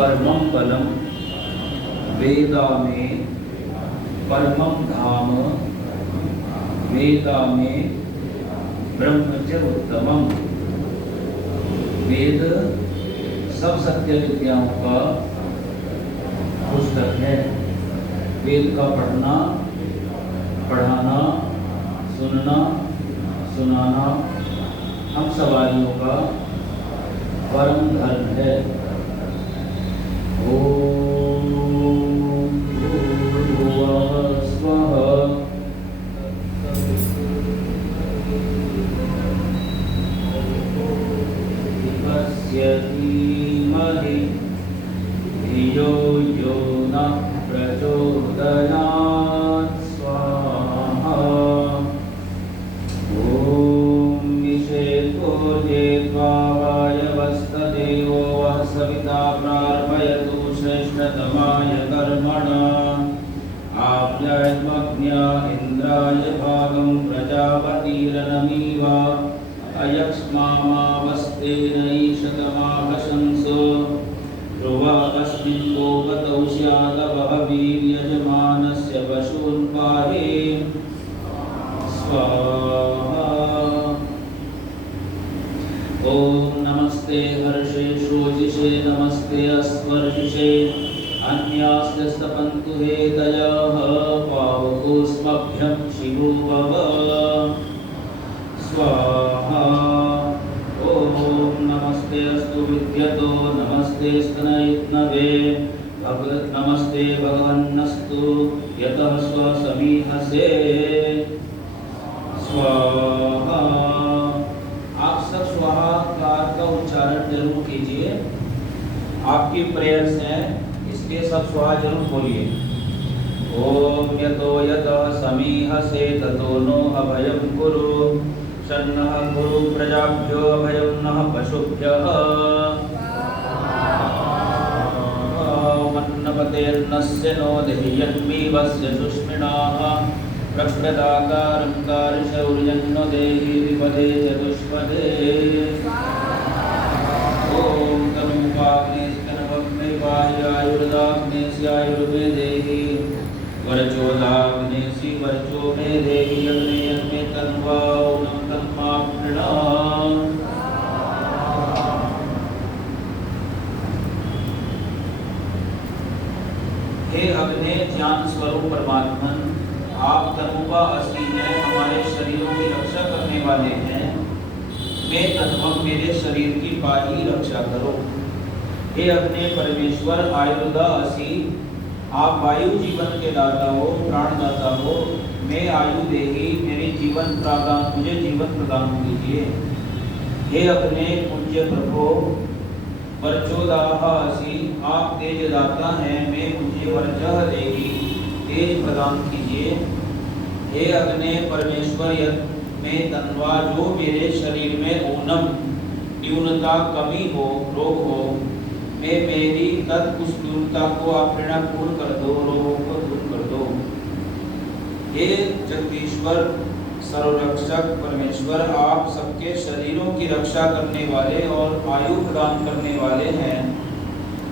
परमं पदम वेदा में परमं धाम वेदा में ब्रह्म च उत्तमम। वेद सब सत्य विद्याओं का पुस्तक है। वेद का पढ़ना, पढ़ाना, सुनना, सुनाना हम सवारियों का परम धर्म है। ओम भूर्भुवः स्वः तस्य धीमहि धियो यो नः प्रचोदयात् स्वाहा। ओम निषेधो जेत्वा वायवस्तदेवो वः सविता प्रार्पयतु श्रेष्ठतमाय कर्मणा। आप्यायत्मज्ञा इन्द्राय भागं प्रजापतिरनमीव अयक्ष्मामावस्तेनैषतमाभशंसो ध्रुवः अस्मिन् गोपतौ स्यादवः वीर्यजमानस्य पशून् पाहि स्वाहा। ओम नमस्ते हर्षे श्रोजिषे नमस्ते अस्वर्षिषे अन्यास्य स्तपन्तु हेतयः पावकोऽस्मभ्यं शिवो भव स्वाहा। ओम नमस्ते अस्तु विद्यतो नमस्ते स्तनयित्नवे नमस्ते भगवन्नस्तु यतः स्वसमीहसे स्वाहा। आप सब स्वाहा का उच्चारण जरूर कीजिए। आपकी प्रेयर्स हैं, इसलिए सब स्वाहा जरूर बोलिए। ओम यतो यतः समीहसे ततो नो अभयं कुरु शन्नः कुरु प्रजाभ्यो अभयं नः पशुभ्यः। मन्नपतेर्नस्य नो देह्यन्मीवस्य सुष्मिणाः प्रकृताकारं कारशौर्यन्नो देहि विपदे चतुष्पदे। ओम तनुपाग्नेस्कनवग्नेवायुर्दाग्नेस्यायुर्मे देहि वर्चोदाग्नेसि वर्चो मे देहि यज्ञे यज्ञे तन्वा ओम तन्मा प्रणा। हे अग्नि ज्ञान स्वरूप परमात्मन, आप तनुवा असली हैं, हमारे शरीरों की रक्षा करने वाले हैं। मैं तत्वम मेरे शरीर की पाही रक्षा करो। हे अग्नि परमेश्वर आयुर्दा असी, आप वायु जीवन के दाता हो, प्राणदाता हो। मैं आयु देही, मेरी जीवन प्रदान, मुझे जीवन प्रदान कीजिए। हे अग्नि पूज्य प्रभो वर्चोदाह असी, आप तेज दाता हैं, मैं मुझे वर्चः देही, तेज प्रदान कीजिए। हे अग्नि परमेश्वर में तन्वा, जो मेरे शरीर में ऊनम न्यूनता कमी हो, रोग हो, मैं मेरी उस न्यूनता को आप पूर्ण कर दो, रोगों को दूर कर दो। हे जगदीश्वर सर्वरक्षक परमेश्वर, आप सबके शरीरों की रक्षा करने वाले और आयु प्रदान करने वाले हैं।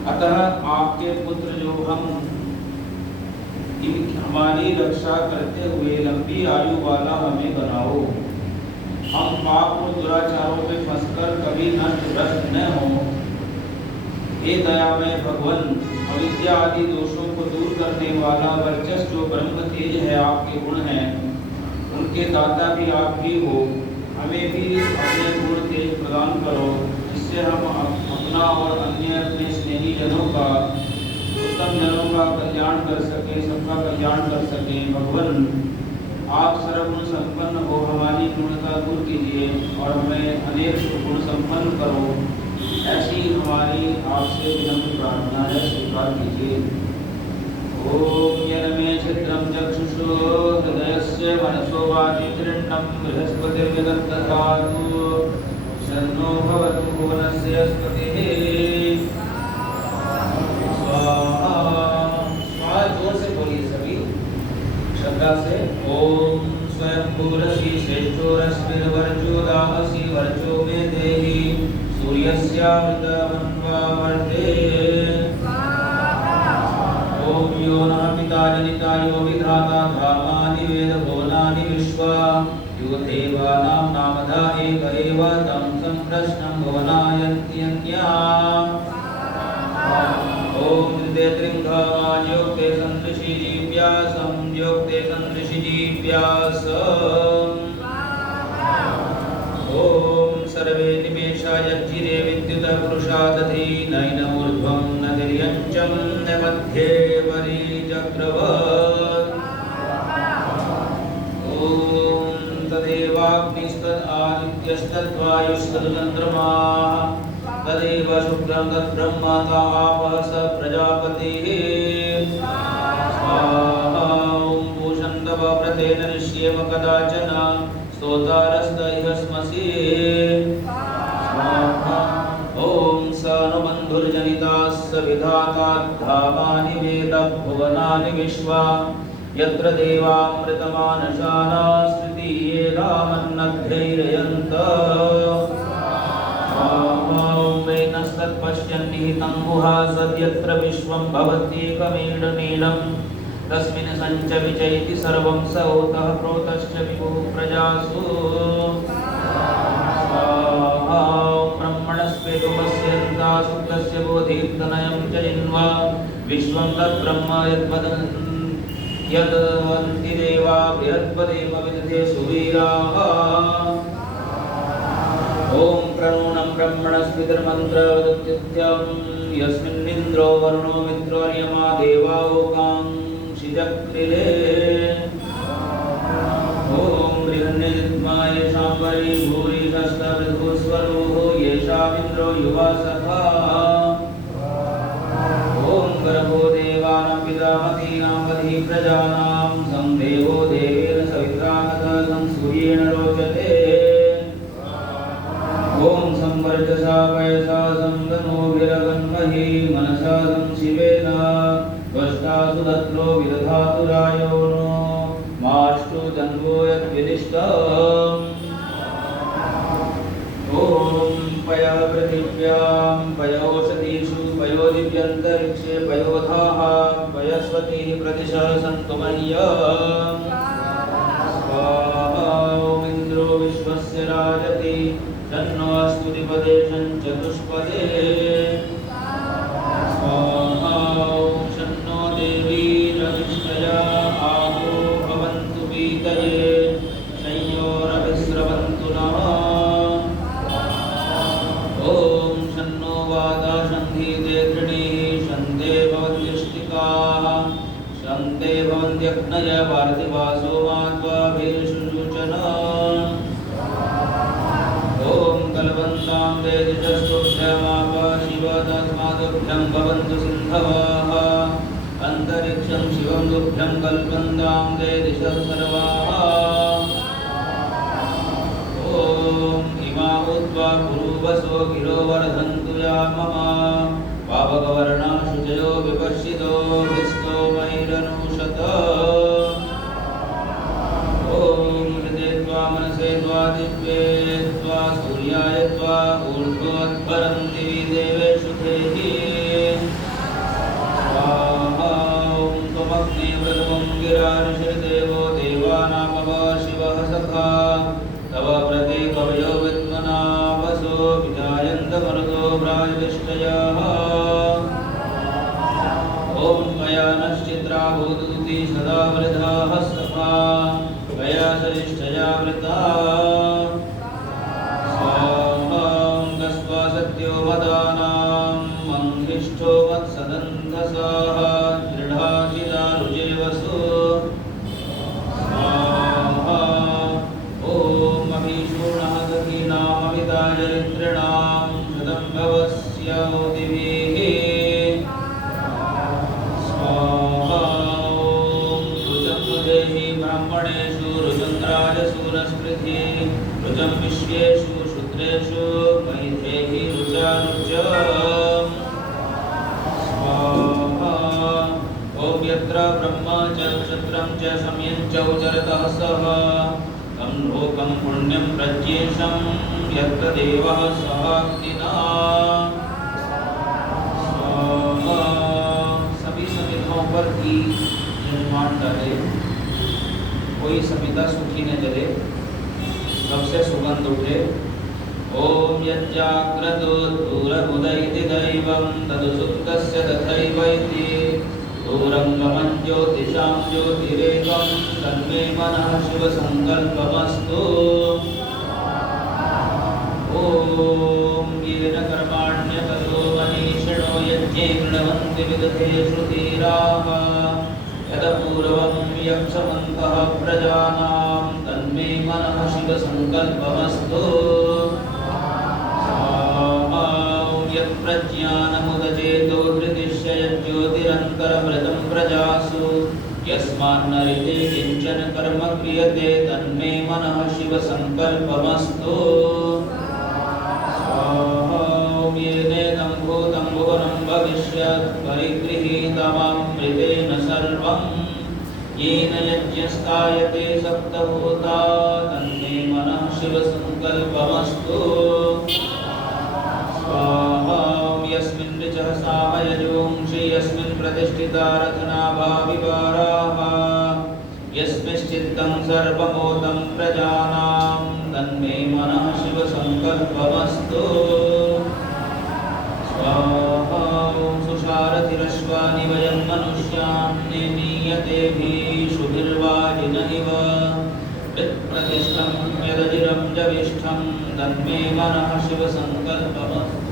अतः आपके पुत्र जो हम हमारी रक्षा करते हुए लंबी आयु वाला हमें बनाओ। हम पाप और दुराचारों में फंसकर कभी नष्ट भ्रष्ट न हो। हे दयामय भगवान, अविद्या आदि दोषों को दूर करने वाला वर्चस्व जो ब्रह्म तेज है, आपके गुण हैं, उनके दाता भी आप ही हो। हमें भी अपने गुण तेज प्रदान करो, जिससे हम अपना और अन्य अपने स्नेही जनों का, उत्तम जनों का कल्याण कर सके, सबका कल्याण कर सके। भगवान आप सर्वगुण संपन्न हो, हमारी न्यूनता दूर कीजिए और हमें अनेक गुण संपन्न करो। ऐसी हमारी आपसे विनम्र प्रार्थना है, स्वीकार कीजिए। ओम यन्मे छिद्रं चक्षुषो हृदयस्य मनसो वाचि त्रिण्णं बृहस्पतिर्विदत्तधातु शन्नो भवतु भुवनस्य स्पतिः स्वाहा। स्वाहा जोर से बोलिए सभी श्रद्धा से। ओम स्वयंभूरसि श्रेष्ठो रश्मिर्वर्चोदाहसि वर्चो मे देहि सूर्यस्यामृतमन्वावर्ते विश्वा यो देवानां नामधा एक एव तं सम्प्रश्नं भुवनायन्ति यज्ञा ओम त्रिंधावान्योक्ते सन्दृशि जीव्यासं योक्ते सन्दृशि जीव्यासम् ओम सर्वे निमेषाय जिरे विद्युत पुरुषादधि नैनमूर्ध्वं न तिर्यञ्चं न मध्ये परिचक्रवत् ओम तदेवाग्निस्तद् आदित्यस्तद्वायुस्तद्चन्द्रमा तदेव शुक्रं तद्ब्रह्म तापः स प्रजापतिः स्वाहा ॐ पूषन्तव व्रतेन निश्येम कदाचन स्तोतारस्त इह स्मसि स्वाहा ॐ स नु बन्धुर्जनिताः स विधाता धामानि वेद भुवनानि विश्वा यत्र देवामृतमानशाना स्तुतीये रामन्नद्यैरयन्त वेनस्तत्पश्यन्निहितं गुहा सद्यत्र विश्वं भवत्येकमेडमेडं तस्मिन् सञ्च विचैति सर्वं स ओतः प्रोतश्च विभुः प्रजासु स्वाहा ब्रह्मणस्वेदुपस्यन्ता शुक्लस्य बोधितनयं च जिन्वा विश्वं तद्ब्रह्म यद्वन्ति देवा बृहत्पदेव विदधे सुवीराः ओम प्रणूनं ब्रह्मणस्पतिर्मन्त्रवदत्युक्त्यं यस्मिन्निन्द्रो वरुणो मित्रो यमा देवावोकांक्षिचक्रिरे ओम बृहन्निधित्माय शाम्बरी भूरि षष्ठविधुस्वरोः येषामिन्द्रो युवा सखा ओम गर्भो देवानां पितामतीनां वधि प्रजानां संदेवो देवेन सवित्रानतं सूर्येण रोचते ओम संवर्चसा पयसा संदनोभिरगन्महि मनसा संशिवेन त्वष्टासु दत्रो विदधातु रायो नो माष्टु जन्मो यद्विदिष्टम् ओम पयः पृथिव्यां पयोषधीषु पयोदिव्यन्तरिक्षे पयोधाः पयस्वतीः प्रतिशः सन्तु मह्यम् स्वाहा ॐ इन्द्रो विश्वस्य राजति तन्नो स्तुतिपदे चतुष्पदे स्वाहा ॐ शन्नो देवी रविष्टया आहो भवन्तु पीतये संयोरभिस्रवन्तु नः ॐ शन्नो वाताशन्धीते गृणीः शन्ते भवन्त्यष्टिकाः शन्ते भवन्त्यग्नय पार्थिवासो मात्वाभिर्षुषुचन ओम कलवन्तां देदिशस्तुभ्यमाप शिव तस्मादुभ्यं भवन्तु सिन्धवाः अन्तरिक्षं शिवं तुभ्यं कल्पन्तां देदिशः सर्वाः ओम इमा उद्वा पुरुवसो गिरो वर्धन्तु यामः पावकवर्णा शुचयो विपश्यितो विस्तोमैरनुषत ओम हृदे त्वा मनसे त्वा दिव्ये त्वा सूर्याय त्वा ऊर्ध्वोद्भरन्ति देवेषु धेहि स्वाहा ॐ त्वमग्ने व्रतमं गिरानिषिर्देवो देवानामव शिवः सखा तव व्रते कवयो विद्मना वसो विजायन्त मरुतो प्रायतिष्ठयः ॐ मया नश्चित्रा भूतदुति सदा वृधाः सखा मया सरिष्ठया वृता स्वाहा गस्वा सत्यो वदानां मङ्घ्रिष्ठो मत्सदन्धसाः दृढाचिदारुजेवसु स्वाहा ॐ अभीषूणः दधीनाममिताचरित्रिणां शतं भवस्य दिभिः स्वाहा ॐ रुचं देहि ब्राह्मणेषु रुचन्द्राजसूरस्पृधि रुचं विश्वेषु शूद्रेषु मैथेहि रुचारुचम् स्वाहा ॐ यत्र ब्रह्म च क्षत्रं च सम्यं च उचरतः सः तं लोकं पुण्यं प्रज्येशं यत्र देवः सहाक्तिना स्वाहा सभी समिधाओं पर की निर्माण डाले कोई समिता सूखी न जले, सबसे सुगंध उठे। ओम यज्जाग्रतो दूरमुदयति दैवं तदुसुप्तस्य तथैवैति दूरं गमन् ज्योतिषां ज्योतिरेकं तन्मे मनः शिवसङ्कल्पमस्तु। ओम येन कर्माण्यकरो मनीषिणो यज्ञे गृह्णवन्ति विदधे श्रुतिराः यदपूर्वं यक्षमन्तः प्रजानां तन्मे मनः शिवसङ्कल्पमस्तु। यत्प्रज्ञानमुदचेतो धृतिश्च यज्ज्योतिरन्तरमृतं प्रजासु यस्मान्नरिते किञ्चन कर्म क्रियते तन्मे मनः शिवसङ्कल्पमस्तु। येनेदं भूतं भुवनं भविष्यत् परिगृहीतममृतेन सर्वं येन यज्ञस्तायते सप्तभूता तन्मे मनः शिवसङ्कल्पमस्तु। यस्मिन् ऋचः सामयजोंषि यस्मिन् प्रतिष्ठिता रत्नाभा विकाराः यस्मिंश्चित्तं सर्वमोदं प्रजानां तन्मे मनः शिवसङ्कल्पमस्तु। स्वाहा सुषारथिरश्वानि वयं मनुष्यान् निमीयतेभिः शुभिर्वाजिन इव प्रतिष्ठं यदजिरं जविष्ठं तन्मे मनः शिवसङ्कल्पमस्तु।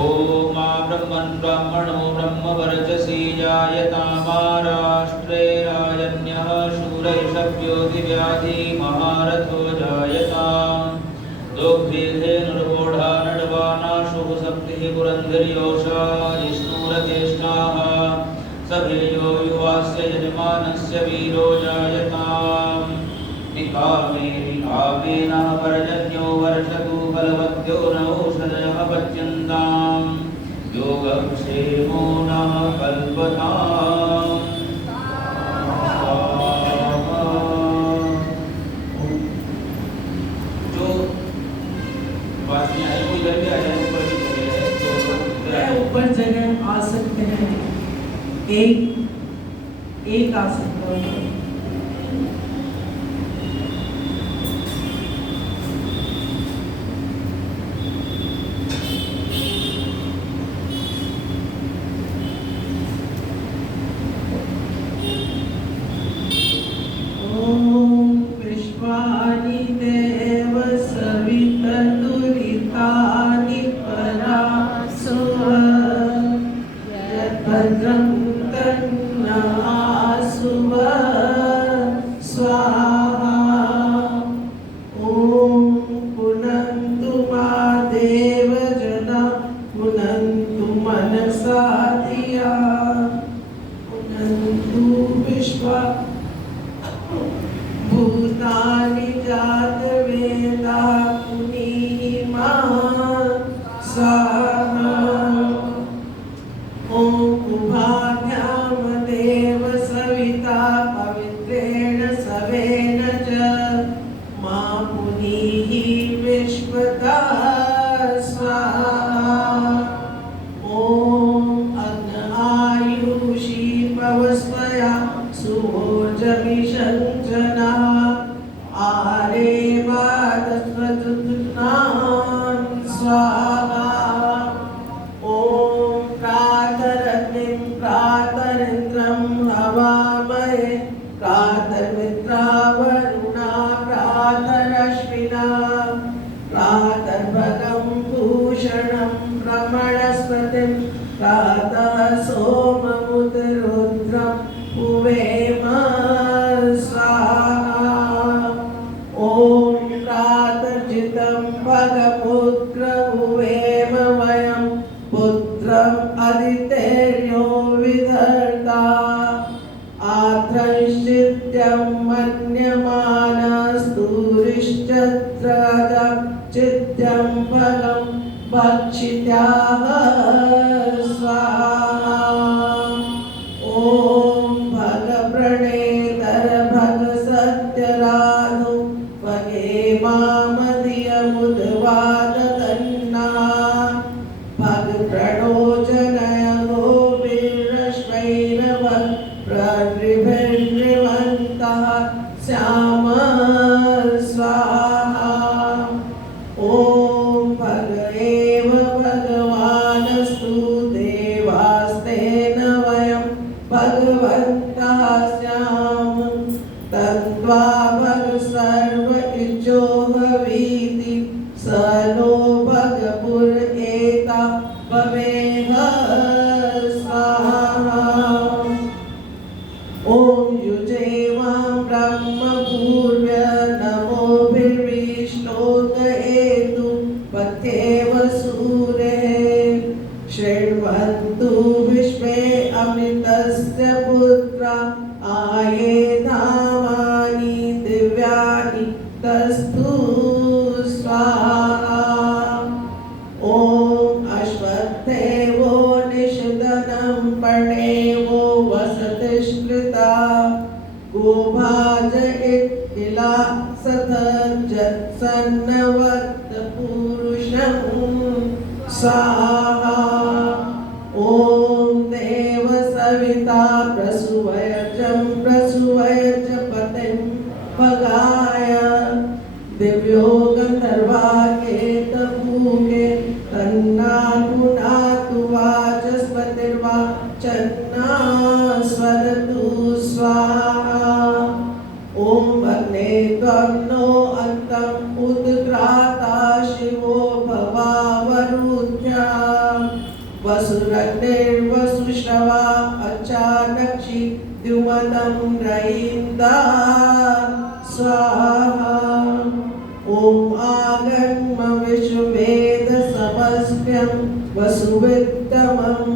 ओम ब्रह्मन् ब्रह्मणो ब्रह्मवर्चसी जायतामाराष्ट्रे राजन्यः शूरैषभ्यो दिव्याधि महारथो जायताम् दोग्धेनुर्वोढा नडवानाशुः सप्तिः पुरन्धर्योषा जिष्णुरतेष्टाः सभेयो युवास्य यजमानस्य वीरो जायताम्। निकामे नः पर्जन्यो वर्षतु बलवत्यो न ओषधयः पच्यन्ताम् योगक्षेमो नः कल्पताम्। जो वासना है वो इधर भी आ जाए, ऊपर भी जगह है तो ऊपर जगह आ सकते हैं, एक आ सकता है। भूतानि जातवेदा पुनीमा स्वाहा। ॐ उभाभ्यां देव सविता पवित्रेण सवेन च मा पुनीः विश्वता स्वाहा। ॐ अग्न आयुषी पवस्वया सुभोजमिषञ्जना आरे वादस्वतुनां स्वाहा। ॐ प्रातरग्निं प्रातरिन्द्रं हवामहे प्रातर्मित्रावरुणा प्रातरश्विना प्रातर्भगं भूषणं भ्रमणस्पतिं प्रातः सोममुद्रुद्रं उवेम स्वाहा। ॐ प्रातर्जितं भगपुत्र उवेम वयं पुत्रम् अदितेर्यो विधर्ता आत्रैश्चित्यं मन्यमानस्तूरिश्चत्र चित्यं फलं भक्षित्याः स्वाहा। ॐ भगप्रणेतर भग सत्यराधो भगे मामधियमुद्वादतन्ना भग प्रणोज भवीति स नो भगपुरेता भवेह स्वाहा। ॐ युजेवां ब्रह्मपूर्व्य नमोभिर्विष्णोदयेतु पथ्येव सूरेः। शृण्वन्तु विश्वे अमृतस्य पुत्रा आये धामानि दिव्यानि तस्तु स्वाहा। ॐ अश्वत्थेवो निषदनं पर्णेवो वसतिष्कृता गोभाज इला सतर्जत्सन्नवत् पुरुषं स्वाहा। ॐ देव सविता प्रसूवयज पतिं भगाय दिव्यो गन्धर्वाकेतभूके तन्नागुणातु वाचस्पतिर्वाचन्ना स्वरतु स्वाहा। ॐ अग्ने त्वं नो अन्तम् उद्घ्राता शिवो भवावरुध्या वसुरग्निर्वसुश्रवा अचानक्षि द्युमतं रयिन्दा स्वाहा। ॐ आगन्म विश्ववेदसमस्त्यं वसुवित्तमम्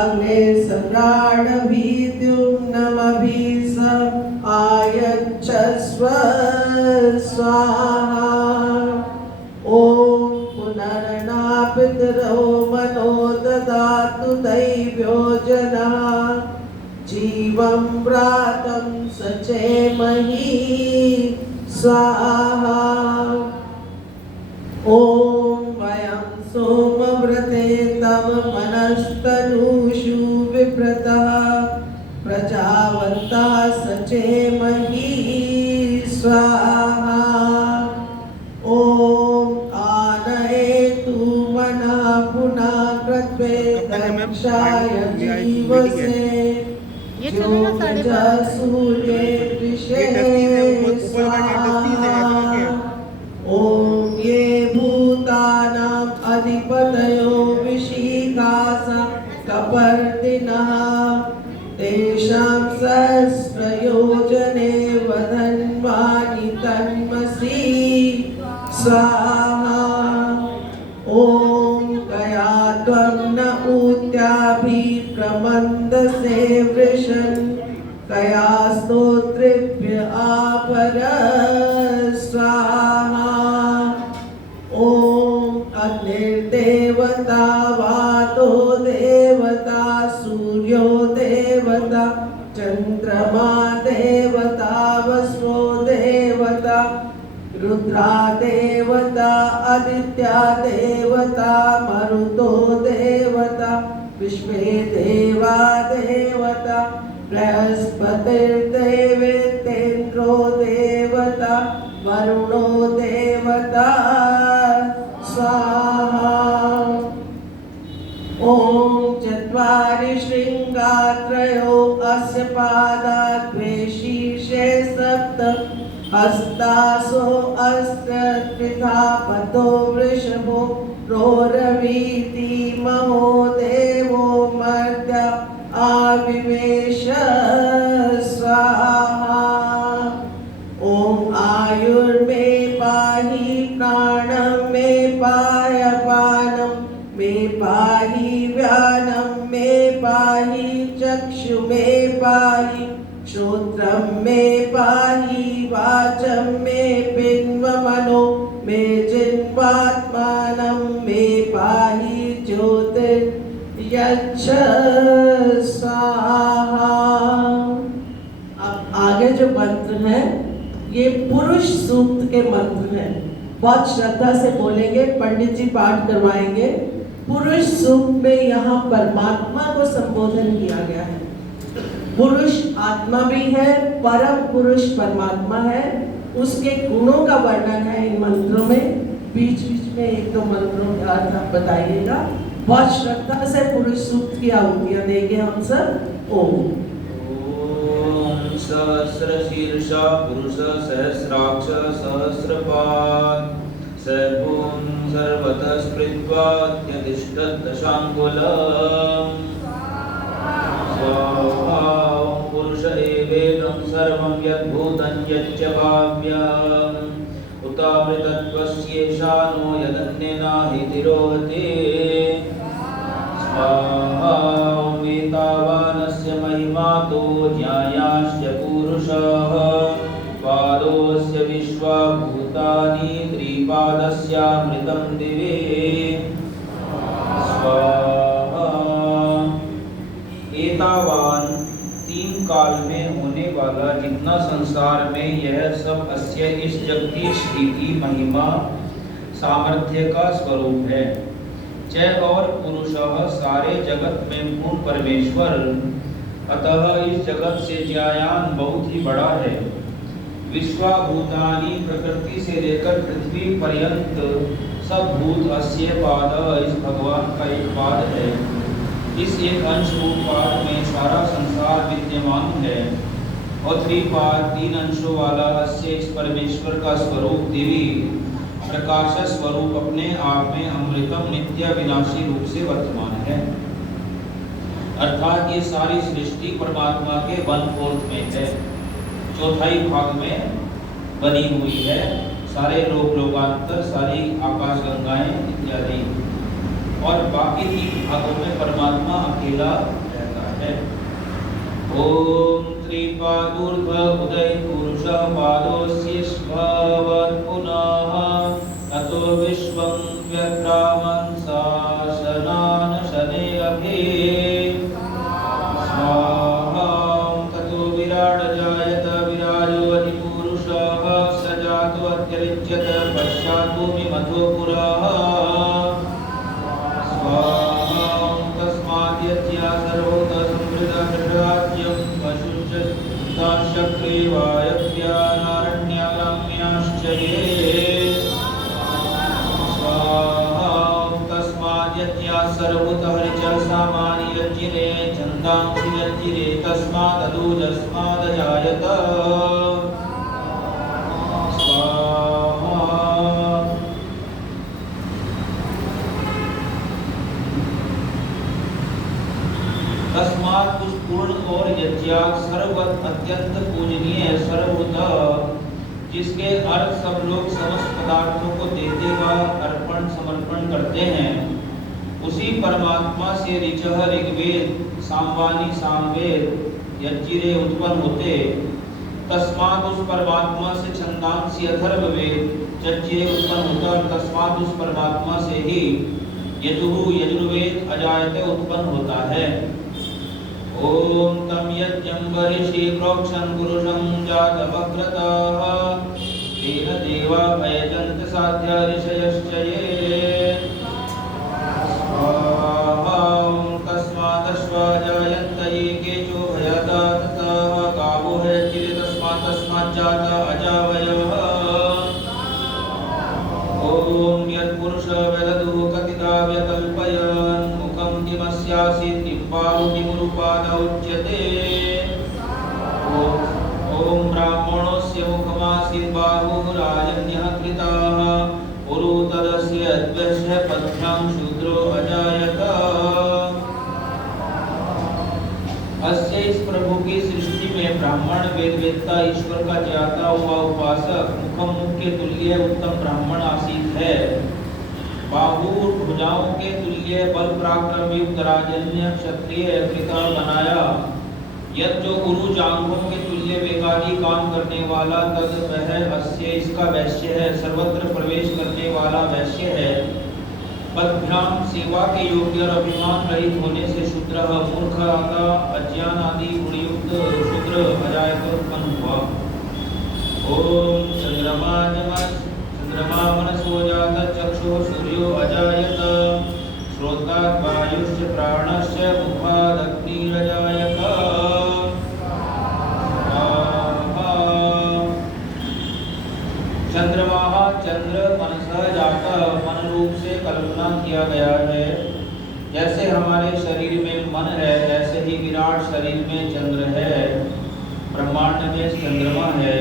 अग्ने सम्राडभिद्युम्नमभि स आयच्छस्व स्वाहा। ॐ पुनरनापितरो मनो ददातु दैव्यो जनः जीवं व्रातं सचेमहि स्वाहा। ॐ वयं सोमव्रते तव मनस्तनूषु विव्रतः प्रजावन्तः सचेमहि स्वाहा। ॐ आनयेतु मनः पुनः कृत्वे दक्षाय जीवसे सूर्ये दृशे स्वाहा। ॐ ये भूतानाम् अधिपतयो विशिखासा कपर्दिनः तेषां सहस्रयोजने वधन्वानि तन्मसि स्वाहा। ॐ कया त्वं न ऊत्याभिप्रमन्दसे वृषन् कया स्तोत्रेभ्य आपर स्वाहा। ॐ अग्निर्देवता वातो देवता सूर्यो देवता चन्द्रमा देवता वसो देवता रुद्रा देवता आदित्या देवता मरुतो देवता विश्वे देवा देवता बृहस्पतिर्देवेतेन्द्रो देवता वरुणो देवता स्वाहा। ॐ चत्वारि शृङ्गा त्रयो अस्य पादा द्वे शीर्षे सप्त हस्तासो अस्य त्रिधा पदो वृषभो रोरवीति महो देवो मर्त्य आविवेश स्वाहा। ॐ आयुर्मे पाहि प्राणं मे पाय पानं मे पाहि व्यानं मे पाहि चक्षु मे पाहि श्रोत्रं मे पाहि वाचं मे पिन्वमनो मे जिह्वात्मानं मे पाहि ज्योतिर्यच्छ स्वाहा। अब आगे जो मंत्र है ये पुरुष सूक्त के मंत्र हैं। बहुत श्रद्धा से बोलेंगे, पंडित जी पाठ करवाएंगे। पुरुष सूक्त में यहाँ परमात्मा को संबोधन किया गया है। पुरुष आत्मा भी है, परम पुरुष परमात्मा है, उसके गुणों का वर्णन है इन मंत्रों में। बीच बीच में एक दो मंत्रों के अर्थ आप बताइएगा। बहुत श्रद्धा से पुरुष सूक्त की आहुतियां देंगे हम सब। ओम सहस्रशीर्षा पुरुष सहस्राक्ष सहस्रपाद सर्वं सर्वतः स्मृत्वा त्यतिष्ठदशाङ्गुलम् स्वाहा पुरुष एवेदं सर्वं यद्भूतं यच्च भाव्यम् उतामृतत्वस्येषानो यदन्येनाहितिरोहते स्वाहा एतावानस्य महिमा तो ज्ञायास्य पुरुषः पादोऽस्य विश्वभूतानि त्रिपादस्यामृतं दिवे स्वाहा एतावान तीन काल में होने वाला जितना संसार में यह सब अस्य इस जग की स्थिति महिमा सामर्थ्य का स्वरूप है। जय और पुरुषः सारे जगत में पूर्ण परमेश्वर, अतः इस जगत से ज्ञायान बहुत ही बड़ा है। विश्वभूतानि प्रकृति से लेकर पृथ्वी पर्यंत सब भूत अस्य पाद इस भगवान का एक पाद है। इस एक अंश रूप पाद में सारा संसार विद्यमान है और त्रिपाद तीन अंशों वाला अस्य इस परमेश्वर का स्वरूप देवी प्रकाश स्वरूप अपने आप में अमृतम नित्य विनाशी रूप से वर्तमान है। अर्थात ये सारी सृष्टि परमात्मा के 1/4 में है, चौथाई भाग में बनी हुई है। सारे लोक लोकांतर, सारी आकाश गंगाएं इत्यादि, और बाकी 3 भागों में परमात्मा अकेला रहता है। ओम त्रिपादूर्ध्व उदय पुरुष पादोऽस्येष्भवत् पुनः अतो विश्वं व्यक्रामं शासनान् शनेरभे स्वाहा ततो विराट जायत विराजो अधिपुरुषः स जातो अत्यरिच्यत पश्चात् भूमिमथो पुरः स्वाहा तस्मात् यज्ञा सर्वतः समृद्धराज्यं पशुश्च ताश्चक्रेवायव्यानारण्याग्राम्याश्च ये स्वाहा तस्मात् यज्ञा सर्वतः ऋचः सामानि यज्ञिरे छन्दांसि यज्ञिरे तस्मादजायत स्वाहा। तस्मात् उस पूर्ण और यज्ञाग सर्वत अत्यंत पूजनीय सर्वतः जिसके अर्थ सब लोग समस्त पदार्थों को देते व अर्पण समर्पण करते हैं, उसी परमात्मा से ऋचः ऋग्वेद, सामवानी सामवेद, यज्ञिरे उत्पन्न होते। तस्मात् उस परमात्मा से छंदांसी अथर्ववेद, यज्ञिरे उत्पन्न होता। तस्मात् उस परमात्मा से ही यजुः यजुर्वेद अजायते उत्पन्न होता है। ओम तम यज्ञं बर्हिषि प्रोक्षन् पुरुषं जातमग्रतः तेन देवा भयजन्त साध्या ऋषयश्च ये स्वाहा तस्मादश्वा जायन्त ये केचो भयदा ततः गावो हयचिरे तस्माज्जाता अजावयः ओम यत्पुरुष वेददुः कथिता व्यकल्पयन् मुखं किमस्यासीत् किं पादो किमुरुपाद उच्यते ओम ब्राह्मणस्य मुखमासीत् बाहुराजन्यः कृताः पुरु तदस्य अद्वस्य पद्भ्यां शूद्रो अजायत। अस्य इस प्रभु की सृष्टि में ब्राह्मण वेदवेत्ता ईश्वर का ज्ञाता हुआ उपासक मुखम मुख के तुल्य उत्तम ब्राह्मण आसीत है। बाहु भुजाओं के तुल्य बल पराक्रम युक्त राजन्य क्षत्रिय कृता बनाया। यद जो गुरु जांघों के तुल्य वेगादि काम करने वाला तद वह अस्य इसका वैश्य है, सर्वत्र प्रवेश करने वाला वैश्य है। पद्भ्याम सेवा के योग्य और अभिमान रहित होने से शूद्र मूर्ख आदि अज्ञान आदि गुणयुक्त शूद्र अजायत उत्पन्न हुआ। ओम चंद्रमा मनसो जात चक्षुः सूर्यो अजायत श्रोता वायुश्च प्राणश्च मुखादग्निरजायत। चंद्रमा चंद्र मनसः जाता मन रूप से कल्पना किया गया है। जैसे हमारे शरीर में मन है, ऐसे ही विराट शरीर में चंद्र है। ब्रह्मा ब्रह्मांड में चंद्रमा है।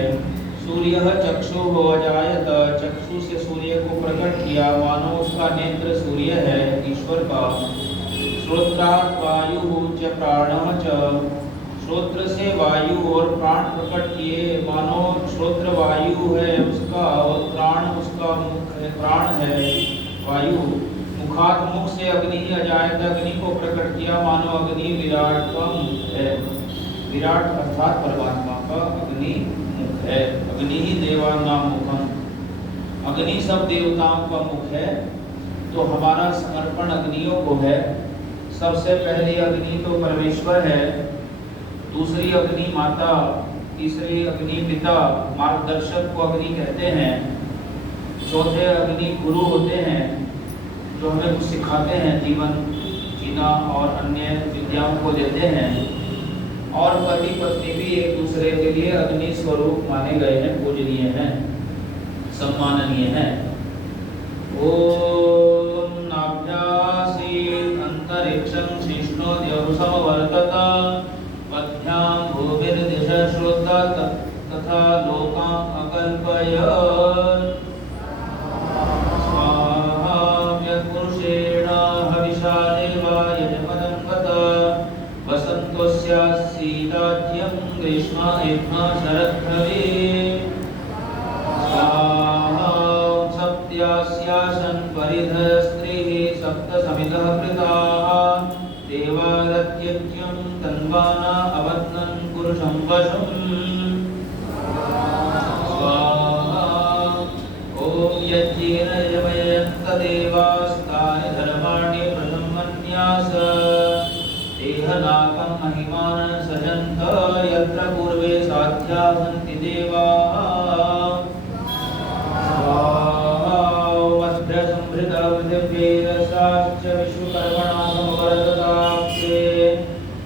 सूर्य चक्षुः अजायत, चक्षु से सूर्य को प्रकट किया, मानो उसका नेत्र सूर्य है ईश्वर का। श्रोत्रात् वायुः च प्राणः च, श्रोत्र से वायु और प्राण प्रकट किए, मानो श्रोत्र वायु है उसका और प्राण उसका मुख है, प्राण है वायु। मुखात, मुख से अग्नि अजायत, अग्नि को प्रकट किया, मानो अग्नि विराट का मुख है। विराट अर्थात परमात्मा का अग्नि मुख है। अग्नि ही देवानां मुखम, अग्नि सब देवताओं का मुख है। तो हमारा समर्पण अग्नियों को है। सबसे पहली अग्नि तो परमेश्वर है, दूसरी अग्नि माता, तीसरी अग्नि पिता, मार्गदर्शक को अग्नि कहते हैं, चौथे अग्नि गुरु होते हैं जो हमें कुछ सिखाते हैं, जीवन जीना और अन्य विद्याओं को देते हैं। और पति पत्नी भी एक दूसरे के लिए अग्नि स्वरूप माने गए हैं, पूजनीय हैं, सम्माननीय हैं। ओम नाभ्यासीत् अंतरिक्षं शिष्णोद्यौसमवर्तत, पद्भ्यां भूमिर्दिशः श्रोता तथा लोकान् अकल्पयत्। स्वाहा यत्पुरुषेण हविषा देवाय जपदन्वत, वसन्तोऽस्यासीदाज्यं ग्रीष्म इत्म शरद्भवे। स्वाहा सप्त्यास्यासन् परिधः स्त्रीः सप्त समितः कृताः, देवारत्यज्यं तन्वाना अवत्नं पुरुषं वशम्। स्वाहा ॐ यज्ञेन यमयन्त देवास्तानि धर्माणि प्रथमन्यास, देहनाकं महिमान् सजन्त यत्र पूर्वे साध्या सन्ति देवाः। स्वाहा मध्य विश्वकर्मणा समवर्तताप्ते,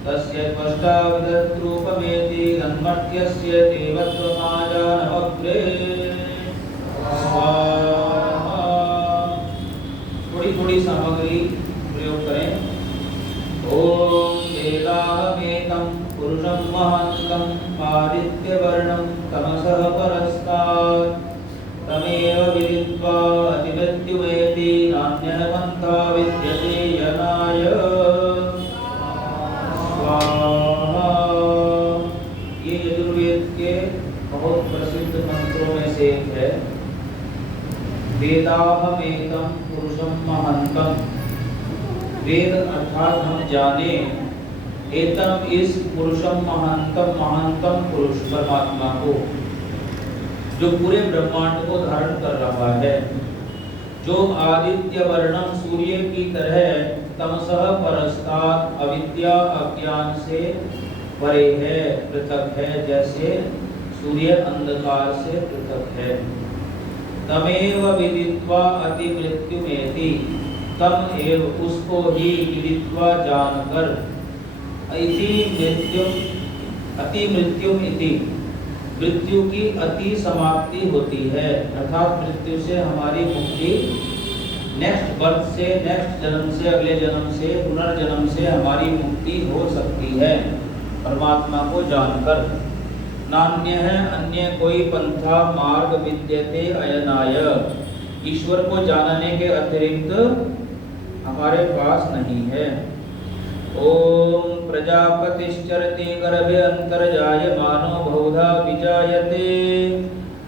तस्य त्वष्टाविदत्रूपमेति तन्मर्त्यस्य देवत्वमाजानमग्रे। स्वाहा। थोड़ी थोड़ी सामग्री प्रयोग करें। ओम वेदाहमेकं पुरुषं महान्तं, आदित्यवर्णं तमसः परस्तात्, तमेव विदित्वा अतिमृत्युमेति नान्यः पन्था विद्यते यनाय। स्वाहा। ये यजुर्वेद के बहुत प्रसिद्ध मंत्रों में से एक है। वेदाहमेकं पुरुषं महान्तं, वेद अर्थात हम जाने, एतम इस पुरुषम महानतम, महानतम पुरुष परमात्मा को, जो पूरे ब्रह्मांड को धारण कर रहा है, जो आदित्य वर्णम सूर्य की तरह तमसः परस्तात् अविद्या अज्ञान से परे है, पृथक है, जैसे सूर्य अंधकार से पृथक है। तमेव विदित्वा अति मृत्युमेति, तम एव उसको ही विदित्वा जानकर, इति मृत्युम अति मृत्युम इति, मृत्यु की अति समाप्ति होती है, अर्थात मृत्यु से हमारी मुक्ति नेक्स्ट बर्थ से, नेक्स्ट जन्म से, अगले जन्म से, पुनर्जन्म से हमारी मुक्ति हो सकती है परमात्मा को जानकर। नान्य है अन्य कोई पंथा मार्ग विद्यते अयनाय, ईश्वर को जानने के अतिरिक्त हमारे पास नहीं है। ओम प्रजापतिश्चरति गर्भे अंतर्जायमानो बहुधा विजायते,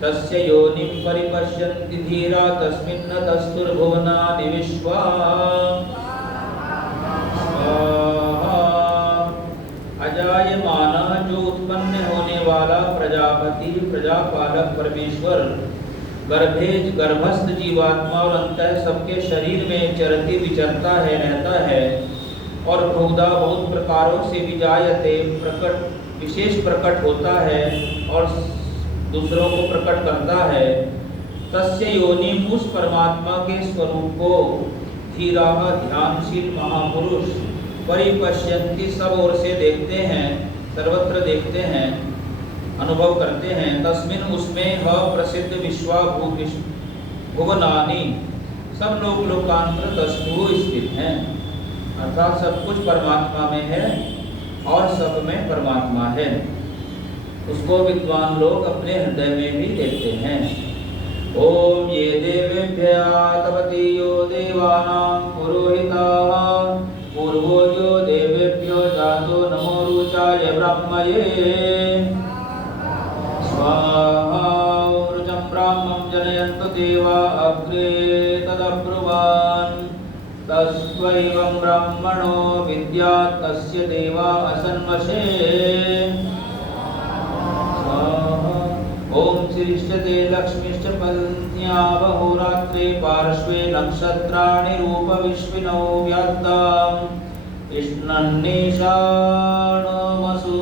तस्य योनिं परिपश्यन्ति धीरा तस्मिन् तस्तुर्भुवनानि विश्वा। अजायमानः जो उत्पन्न होने वाला प्रजापति, प्रजापालक परमेश्वर, गर्भे गर्भस्थ जीवात्मा और अंतः सबके शरीर में चरती विचरता है, रहता है, और बहुधा बहुत प्रकारों से विजायते प्रकट विशेष प्रकट होता है और दूसरों को प्रकट करता है। तस्य योनि उस परमात्मा के स्वरूप को धीरा ध्यानशील महापुरुष परिपश्यन्ति सब ओर से देखते हैं, सर्वत्र देखते हैं, अनुभव करते हैं। तस्मिन् उसमें प्रसिद्ध विश्वाभूत भुवनानि सब लोग लोकांतर तस्तु स्थित हैं, अर्थात सब कुछ परमात्मा में है और सब में परमात्मा है। उसको विद्वान लोग अपने हृदय में भी देखते हैं। ओम ये देवेभ्यः तपतीयो देवानां पुरोहिताः पूर्वो यो देवेभ्यो जातो नमो रुचाय ब्रह्मये स्वाहा ऋचं ब्राह्मं जनयन्तु देवा अग्रे तदब्रुवान् तस्त्वैवं ब्राह्मणो विद्यात् तस्य देवा असन्वशे ओम श्रीश्चते लक्ष्मीश्च पत्न्या बहुरात्रे पार्श्वे नक्षत्राणि रूपविश्विनौ व्यात्ताम् इष्णन्नीशाणमसु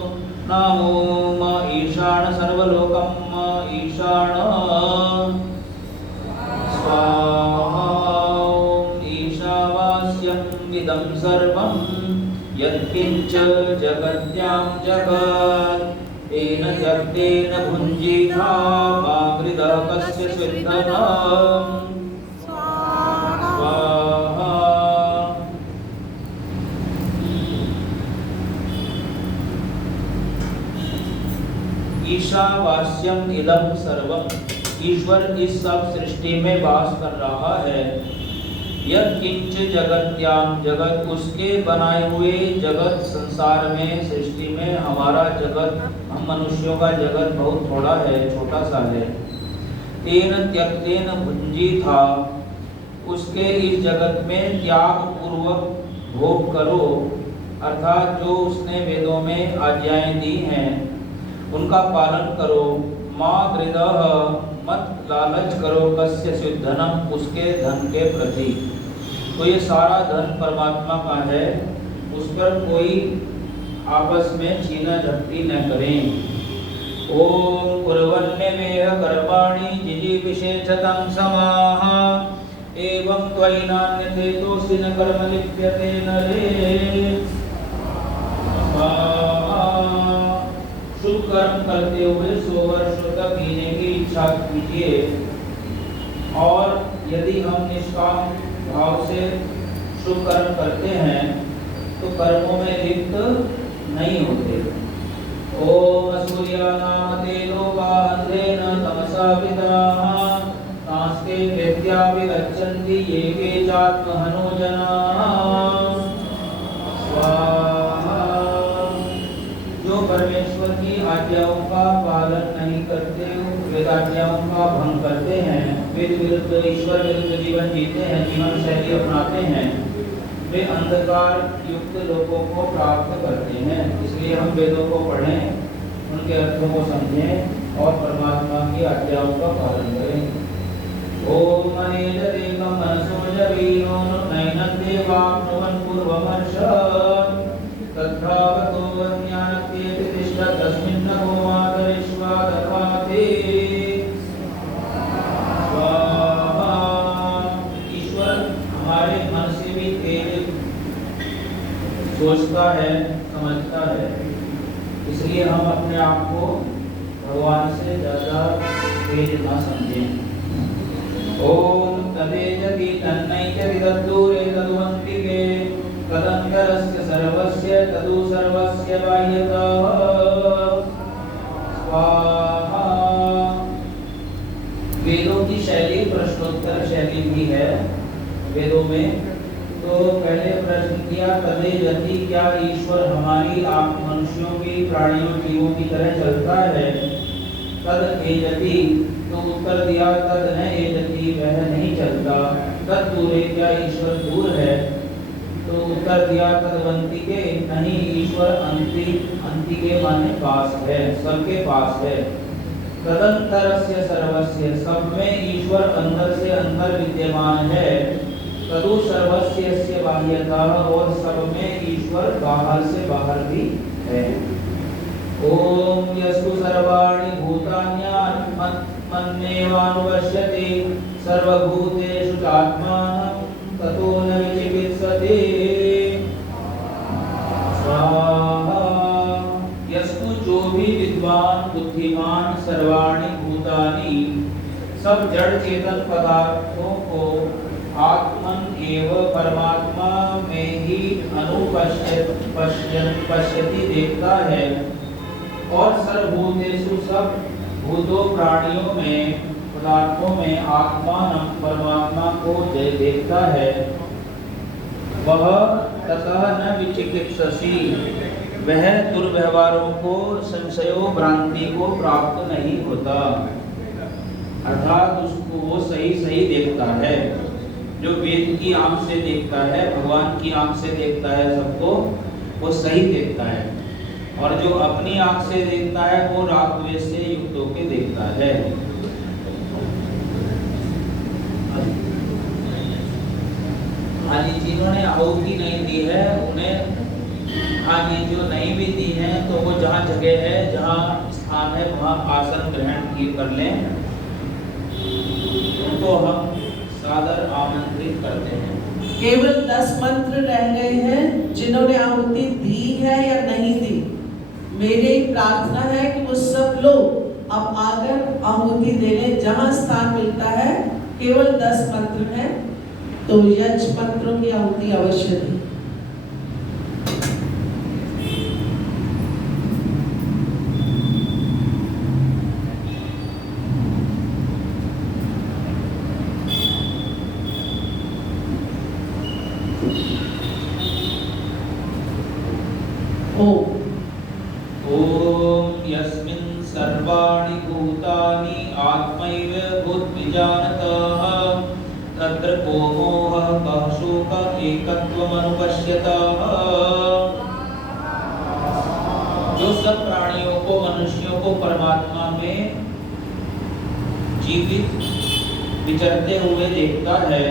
नामोम ईशान सर्वलोकम् ईशान स्वाहा ईशावास्यम् इदं सर्वं यत्किञ्च जगत्यां जगत् तेन त्यक्तेन भुञ्जीथा मा कृतः कस्य सिद्धनाम् स्वाहा। ईशावास्यम इदं सर्वम, ईश्वर इस सब सृष्टि में वास कर रहा है। यत् किंच जगत्याम, जगत उसके बनाए हुए जगत संसार में सृष्टि में हमारा जगत, हम मनुष्यों का जगत बहुत थोड़ा है, छोटा सा है। तेन त्यक्तेन भुंजी था, उसके इस जगत में त्याग पूर्वक भोग करो, अर्थात जो उसने वेदों में आज्ञाएं दी हैं उनका पालन करो। माँ गृदः, मत लालच करो, कस्य सिद्धनम, उसके धन के प्रति। तो ये सारा धन परमात्मा का है, उस पर कोई आपस में छीना झपटी न करें। ओम कुर्वन्यमेह कर्माणि जिजीविषेचतं समाः एवं त्वयि नान्यते तोऽसि न कर्म लिप्यते नरे। शुभ कर्म करते हुए 100 वर्षों तक जीने की इच्छा कीजिए, और यदि हम निष्काम भाव से शुभ कर्म करते हैं तो कर्मों में लिप्त नहीं होते। ओम सूर्यानाम तेजो वान्धेन तमसा विदाः तांस्ते वेद्या विगच्छन्ति ये के चात्महनो जनाः स्वाहा। जो परमेश्वर की आज्ञाओं का पालन नहीं करते, वेदाज्ञाओं का भंग करते हैं, वेद विरुद्ध ईश्वर विरुद्ध जीवन जीते हैं, जीवन शैली अपनाते हैं, वे अंधकार युक्त लोगों को प्राप्त करते हैं। इसलिए हम वेदों को पढ़ें, उनके अर्थों को समझें और परमात्मा की आज्ञाओं का पालन करें। ओम मनेजदेकं मनसो जवीनो नैनं देवाप्नुवन् पूर्वमर्षत् तद्भावतो ज्ञानते प्रतिष्ठा तस्मिन् नमो आदरेष्वादभाते स्वाहा। ईश्वर हमारे मन से भी तेज सोचता है, समझता है, इसलिए हम अपने आप को भगवान से ज्यादा तेज न समझें। ओम तदेजति तन्नैजति तद्दूरे तद्वन्तिके तदन्तरस्य सर्वस्य तदु सर्वस्य बाह्यतः स्वाहा। वेदों की शैली प्रश्नोत्तर शैली भी है वेदों में। तो पहले प्रश्न किया तदेजति, क्या ईश्वर हमारी आप मनुष्यों की, प्राणियों, जीवों की तरह चलता है? तद एजति, तो उत्तर दिया तद न एजति, वह नहीं चलता। तद दूरे, क्या ईश्वर दूर है? तो उत्तर दिया तद्वन्तिके, नहीं, ईश्वर अंतिके माने पास है, सबके पास है। तदंतरस्य सर्वस्य, सब में ईश्वर अंदर से अंदर विद्यमान है। तदु सर्वस्य बाह्यतः, और सब में ईश्वर बाहर से बाहर भी है। ओम यस्तु सर्वाणि भूतान्यात्मन्नेवानुपश्यति सर्वभूतेषु चात्मानं ततो न विचिकित्सते स्वाहा। यस्तु, जो भी विद्वान बुद्धिमान सर्वाणि भूतानि, सब जड़ चेतन पदार्थों को आत्मन एव परमात्मा में ही अनुपश्यति देखता है। और सर्वभूतेषु सब भूतों प्राणियों में पदार्थों में आत्मान परमात्मा को देखता है, वह ततः न विचिकित्ससी, वह दुर्व्यवहारों को संशयों भ्रांति को प्राप्त नहीं होता। अर्थात उसको वो सही सही देखता है, जो वेद की आंख से देखता है, भगवान की आंख से देखता है, सबको वो सही देखता है। और जो अपनी आंख से देखता है वो राग द्वेष से युक्त होकर देखता है। हाँ जी, जिन्होंने आहुति नहीं दी है उन्हें, हाँ जी, जो नहीं भी दी है तो वो जहाँ जगह है, जहाँ स्थान है, वहाँ आसन ग्रहण कर लें, उनको हम सादर आमंत्रित करते हैं। केवल 10 मंत्र रह गए हैं, जिन्होंने आहुति दी है या नहीं दी, मेरी प्रार्थना है कि वो सब लोग अब आकर आहुति दे लें। जहाँ स्थान मिलता है, केवल 10 मंत्र हैं, तो यज्ञ मंत्रों की आहुति अवश्य दें। ओम यस्मिन् सर्वाणि भूतानि आत्मैव भूद्विजानतः तत्र को मोहः कः शोकः एकत्वमनुपश्यतः। जो सब प्राणियों को, मनुष्यों को परमात्मा में जीवित विचरते हुए देखता है,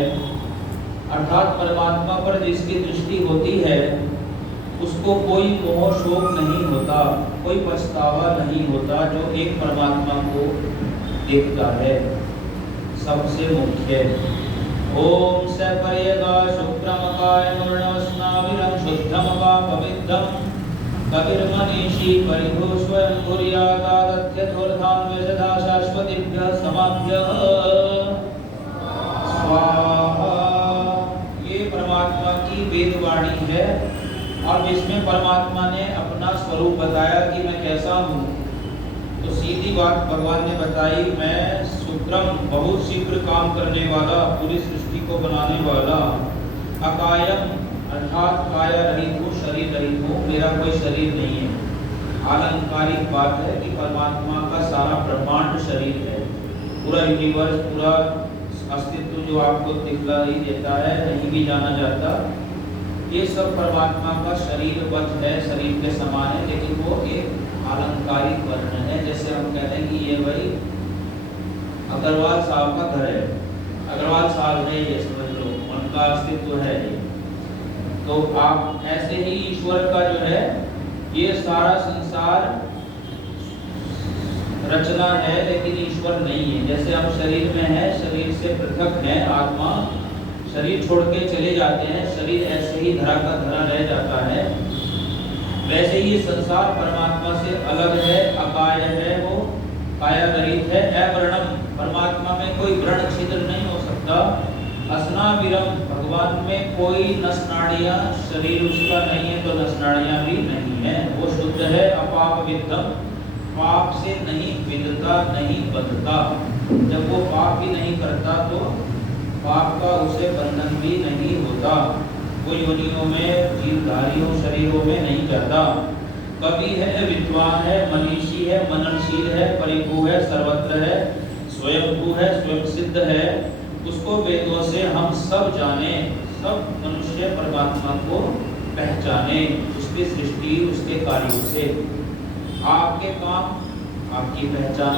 अर्थात परमात्मा पर जिसकी दृष्टि होती है उसको कोई मोह शोक नहीं होता, कोई पछतावा नहीं होता, जो एक परमात्मा को देखता है। सबसे मुख्य ओम सपर्यगा शुक्रमकाय मूर्णवस्नाविरं शुद्धमका पवित्रं कविर्मनीषी परिभो स्वयं कुर्यादागत्यधूर्धाम वेदधा शाश्वतीभ्यः समाभ्यः स्वाहा। ये परमात्मा की वेदवाणी है और जिसमें परमात्मा ने अपना स्वरूप बताया कि मैं कैसा हूँ। तो सीधी बात भगवान ने बताई, मैं शुक्रम, बहुत शीघ्र काम करने वाला, पूरी सृष्टि को बनाने वाला, अकायम अर्थात काया रहित हूँ, शरीर रहित हूँ, मेरा कोई शरीर नहीं है। आलंकारिक बात है कि परमात्मा का सारा ब्रह्मांड शरीर है, पूरा यूनिवर्स, पूरा अस्तित्व जो आपको दिखलाई देता है, नहीं भी जाना जाता, ये सब परमात्मा का शरीरवत है, शरीर के समान है, लेकिन वो एक आलंकारिक वर्णन है। जैसे हम कहते हैं कि ये भाई अग्रवाल साहब का घर है, अग्रवाल साहब है, ये समझ लो, उनका अस्तित्व है ये। तो आप ऐसे ही ईश्वर का जो है ये सारा संसार रचना है, लेकिन ईश्वर नहीं है। जैसे हम शरीर में है, शरीर से पृथक है, आत्मा शरीर छोड़ के चले जाते हैं, शरीर ऐसे ही धरा का धरा रह जाता है, वैसे ही संसार परमात्मा से अलग है, अकाय है, वो काया रहित है, अवर्णम, परमात्मा में कोई व्रण छिद्र नहीं हो सकता, असनाविरम, भगवान में कोई नस नाड़ियां, शरीर उसका नहीं है तो नस नाड़ियां भी नहीं है, वो शुद्ध है, अपाप विद्धम, पाप से नहीं विदता, नहीं बंधता। जब वो पाप भी नहीं करता तो पाप का उसे बंधन भी नहीं होता, वो योनियों में, जीवधारियों शरीरों में नहीं जाता। कवि है, विद्वान है, मनीषी है, मननशील है, परिभू है, सर्वत्र है, स्वयंभू है, स्वयं सिद्ध है, उसको वेदों से हम सब जाने, सब मनुष्य परमात्मा को पहचाने, उसकी सृष्टि, उसके कार्यों से। आपके काम आपकी पहचान,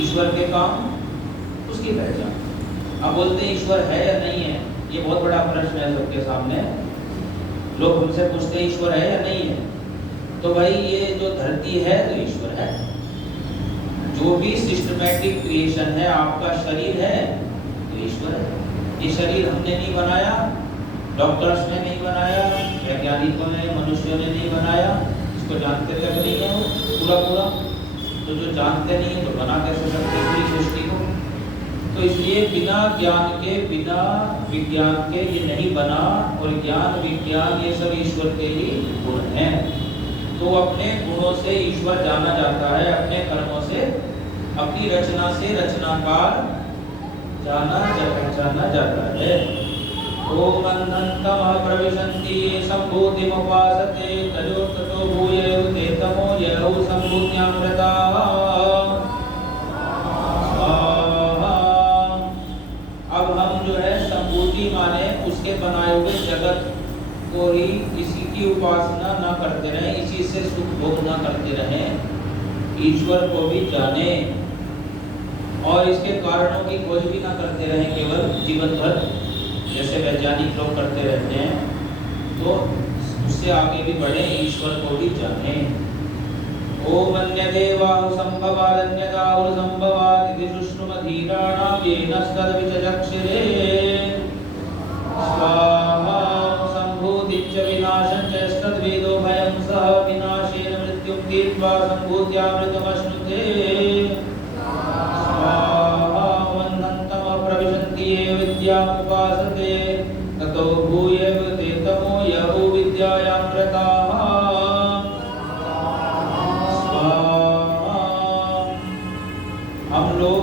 ईश्वर के काम उसकी पहचान। अब बोलते हैं ईश्वर है या नहीं है, ये बहुत बड़ा प्रश्न है सबके सामने। लोग हमसे पूछते हैं ईश्वर है या नहीं है, तो भाई ये जो धरती है तो ईश्वर है, जो भी सिस्टमैटिक क्रिएशन है, आपका शरीर है तो ईश्वर है। ये शरीर हमने नहीं बनाया, डॉक्टर्स ने नहीं बनाया, वैज्ञानिकों ने, मनुष्यों ने नहीं बनाया, इसको जानते तक नहीं है वो पूरा। तो जो जानते नहीं है तो बना कैसे सकते पूरी सृष्टि को। तो इसलिए बिना ज्ञान के, बिना विज्ञान के ये नहीं बना, और ज्ञान विज्ञान ये सब ईश्वर के ही गुण हैं। तो अपने गुणों से ईश्वर जाना जाता है, अपने कर्मों से, अपनी रचना से रचनाकार जाना जाता है। ओम अनंतम प्रविशन्ति ये संभूतिमुपासते तजो ततो भूयेव ते तमो यौ संभूत्यामृता स्वाहा। अब हम जो है संभूति माने उसके बनाए हुए जगत को ही, इसी की उपासना ना करते रहें, इसी से सुख भोग ना करते रहें, ईश्वर को भी जाने और इसके कारणों की खोज भी ना करते रहें केवल जीवन भर, जैसे वैज्ञानिक लोग करते रहते हैं। तो उससे आगे भी बढ़े, ईश्वर को भी जाने। ओम अन्य देवाहु संभवाद अन्यदाहु संभवाद इति सुश्रुमधीराणां येन तद्विचक्षरे स्वाहा। संभूतिश्च विनाशञ्च यस्तद्वेदो भयं सह विनाशेन मृत्युं तीर्त्वा संभूत्यामृतमश्नुते स्वाहा। वन्दन्तम् प्रविशन्ति ये विद्यामुपासते ततो भूयेव ते तमो यौ विद्यायामृताः स्वाहा। हम लोग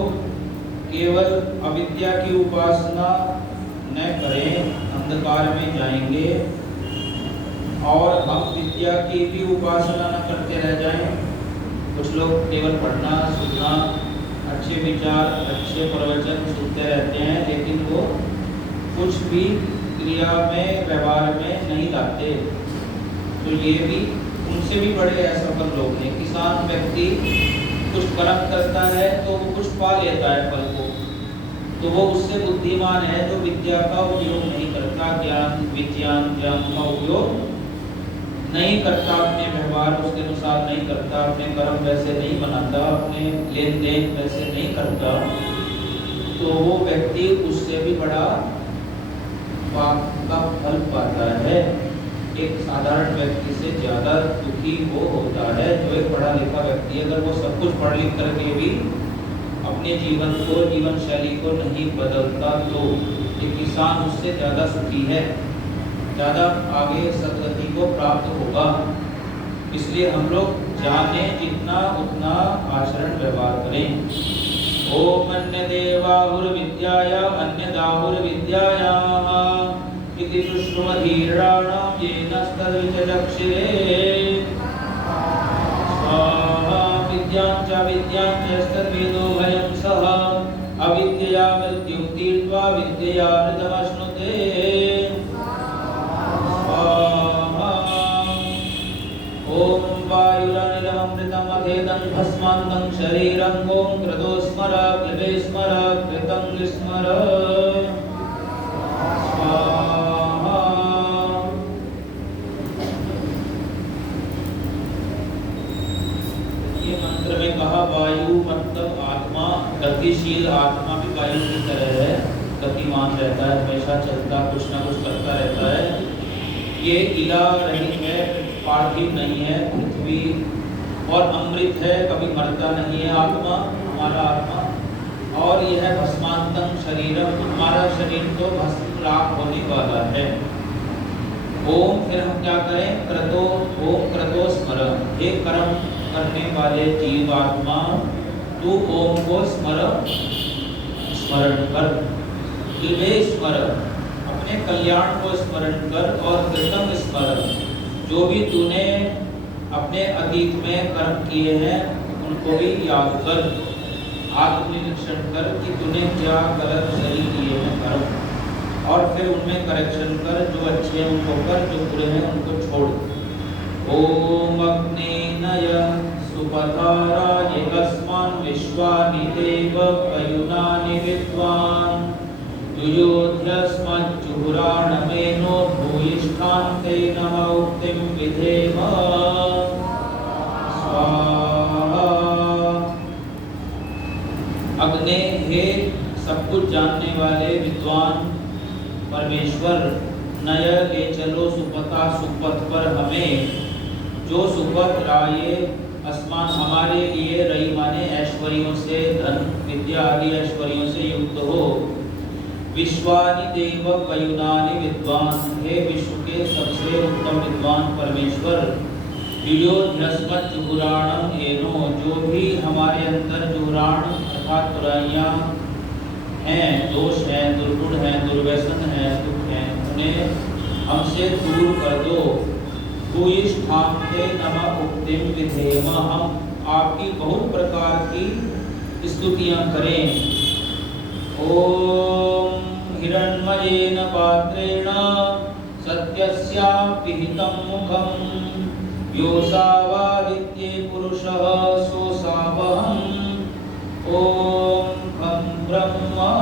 केवल अविद्या की उपासना न करें, अंधकार में जाएंगे, और हम विद्या की भी उपासना न करते रह जाएं। कुछ लोग केवल पढ़ना सुनना, अच्छे विचार, अच्छे प्रवचन सुनते रहते हैं, लेकिन वो कुछ भी क्रिया में, व्यवहार में नहीं लाते। तो ये भी, उनसे भी बड़े असफल लोग हैं। किसान व्यक्ति कुछ कर्म करता है तो वो कुछ पा लेता है फल को, तो वो उससे बुद्धिमान है जो विद्या का उपयोग नहीं करता, ज्ञान का उपयोग नहीं करता, अपने व्यवहार उसके अनुसार नहीं करता, अपने कर्म वैसे नहीं बनाता, अपने लेन देन वैसे नहीं करता, तो वो व्यक्ति उससे भी बड़ा पाप का फल पाता है। एक साधारण व्यक्ति से ज्यादा दुखी वो होता है जो एक पढ़ा लिखा व्यक्ति। अगर वो सब कुछ पढ़ लिख करके भी अपने जीवन को, जीवन शैली को नहीं बदलता, तो एक किसान उससे ज्यादा सुखी है, ज्यादा आगे सदगति को प्राप्त होगा। इसलिए हम लोग जाने जितना उतना आचरण व्यवहार करें। ओम अन्य देवाहुर्विद्याया अन्यदाहुर्विद्यायाः इति सुश्रुमधीराणां येन तद्विचक्षरे स्वाहा। विद्यां च यस्तद्वेदो भयं सः अविद्यया मृत्युं तीर्त्वा विद्ययामृतमश्नुते स्वाहा। ओम वायुरनिलमृतम् अथेदं भस्मान्तं शरीरं ओम क्रतो स्मर क्लिबे स्मर कृतं स्मर स्वाहा। ये मंत्र में कहा वायु मतलब आत्मा, गतिशील आत्मा भी वायु की तरह है, गतिमान रहता है, हमेशा चलता, कुछ ना कुछ करता रहता है। ये इला रहित है, पार्थिव नहीं है, पृथ्वी और अमृत है, कभी मरता नहीं है आत्मा, हमारा आत्मा। और यह भस्मांतं शरीरम, हमारा शरीर तो भस्म राख होने वाला है। ओम, फिर हम क्या करें? क्रतो, ओम क्रतो स्मर, हे कर्म करने वाले जीवात्मा, तू ओम को स्मरण कर, दिव्य स्मर, अपने कल्याण को स्मरण कर, और कृतम स्मर, जो भी तूने अपने अतीत में कर्म किए हैं उनको भी याद कर, आत्मनिरीक्षण कर कि तूने क्या गलत सही किए हैं कर्म, और फिर उनमें करेक्शन कर, जो अच्छे हैं उनको कर, जो बुरे हैं उनको छोड़। ओम अग्नेनय सुपथाराय कस्मान् विश्वानि देव पयुनानि विद्वान् युयोध्यस्मज्जुहुराणमेनो भूयिष्ठान्ते नमः उक्तिं विधेम स्वाहा। अग्ने, हे सब कुछ जानने वाले विद्वान परमेश्वर, नय ले चलो सुपथा, सुपथ पर हमें, जो सुपथ राये अस्मान हमारे लिए, रई माने ऐश्वर्यों से, धन विद्या आदि ऐश्वर्यों से युक्त हो। विश्वानि देव पयुनानि विद्वान, हे विश्व के सबसे उत्तम विद्वान परमेश्वर, जुहुराणम एनो, जो भी हमारे अंदर जुहुराण अर्थात बुराइयां हैं, दोष हैं, दुर्गुण हैं, दुर्व्यसन हैं, दुख हैं, उन्हें हमसे दूर कर दो। भूयिष्ठान्ते नमः उक्तिम विधेम, हम आपकी बहुत प्रकार की स्तुतियां करें। ओम हिरण्मयेन पात्रेण सत्यस्या पिहितं मुखं, योऽसावादित्ये पुरुषः सोऽसावहम्। ओम खं ब्रह्मा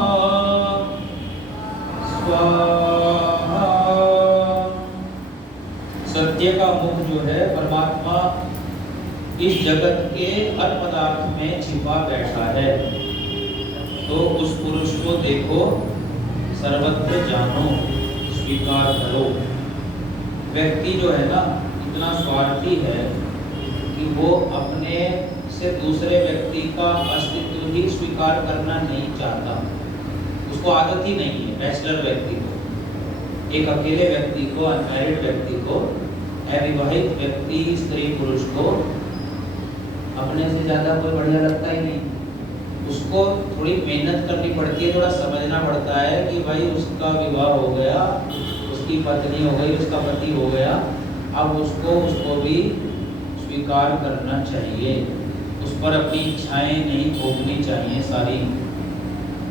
स्वाहा। सत्य का मुख जो है परमात्मा इस जगत के हर पदार्थ में छिपा बैठा है, तो उस पुरुष को देखो, सर्वत्र जानो, स्वीकार करो। व्यक्ति जो है ना इतना स्वार्थी है कि वो अपने से दूसरे व्यक्ति का अस्तित्व ही स्वीकार करना नहीं चाहता। उसको आदत ही नहीं है। बैचलर व्यक्ति को, एक अकेले व्यक्ति को, अनमैरिड व्यक्ति को, अविवाहित व्यक्ति, स्त्री पुरुष को अपने से ज्यादा कोई बढ़िया लगता ही नहीं। उसको थोड़ी मेहनत करनी पड़ती है, थोड़ा समझना पड़ता है कि भाई उसका विवाह हो गया, उसकी पत्नी हो गई, उसका पति हो गया, अब उसको भी स्वीकार करना चाहिए। उस पर अपनी इच्छाएं नहीं भोगनी चाहिए सारी।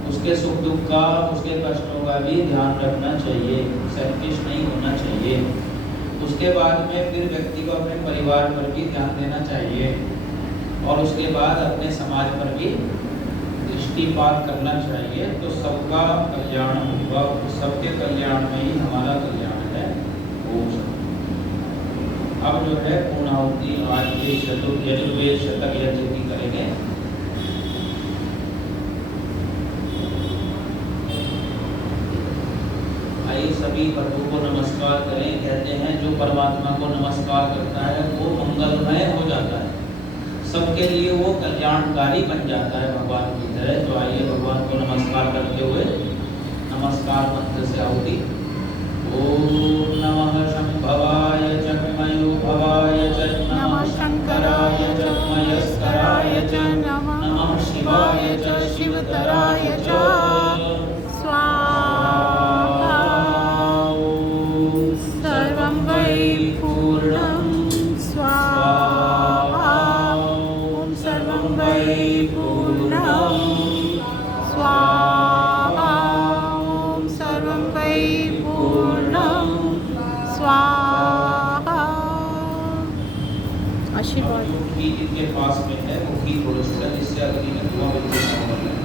उसके सुख दुख का, उसके कष्टों का भी ध्यान रखना चाहिए, सेल्फिश नहीं होना चाहिए। उसके बाद में फिर व्यक्ति को अपने परिवार पर भी ध्यान देना चाहिए, और उसके बाद अपने समाज पर भी दृष्टिपात करना चाहिए। तो सबका कल्याण होगा, सबके कल्याण में ही हमारा कल्याण है। अब जो है पूर्णाहुति आज के यजुर्वेद शतक यज्ञ की करेंगे। आइए सभी प्रभु को नमस्कार करें। कहते हैं जो परमात्मा को नमस्कार करता है वो मंगलमय हो जाता है, सबके लिए वो कल्याणकारी बन जाता है भगवान की तरह। तो आइए भगवान को नमस्कार करते हुए नमस्कार मंत्र से आहुति। ओम नमः शंभवाय च मयोभवाय च नमः शंकराय च मयस्कराय च नमः शिवाय च शिवतराय च स्वाहा। सर्वं वै पूर्णं स्वाहा। ओम सर्वं वै पूर्णं स्वाहा। ओम सर्वं वै पूर्णं स्वाहा। आशीर्वाद घी जिनके पास में है वो घी थोड़ा सा, जिससे अग्नि में धुआं बिल्कुल कम हो जाए।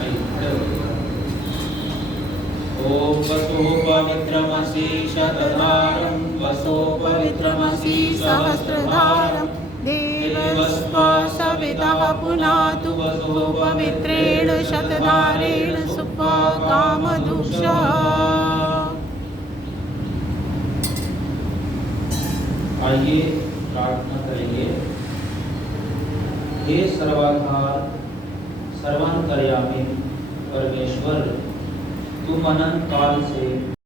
आइए खड़े हो जाइए। ओम वसो पवित्रमसि शतधारं, वसो पवित्रमसि सहस्रधारं, देवस्व सवितः पुनातु वसो पवित्रेण शतधारेण सुपा कामदुषः। आइए प्रार्थना करेंगे। हे सर्वाधार सर्वांतर्यामी परमेश्वर, तुम अनंत काल से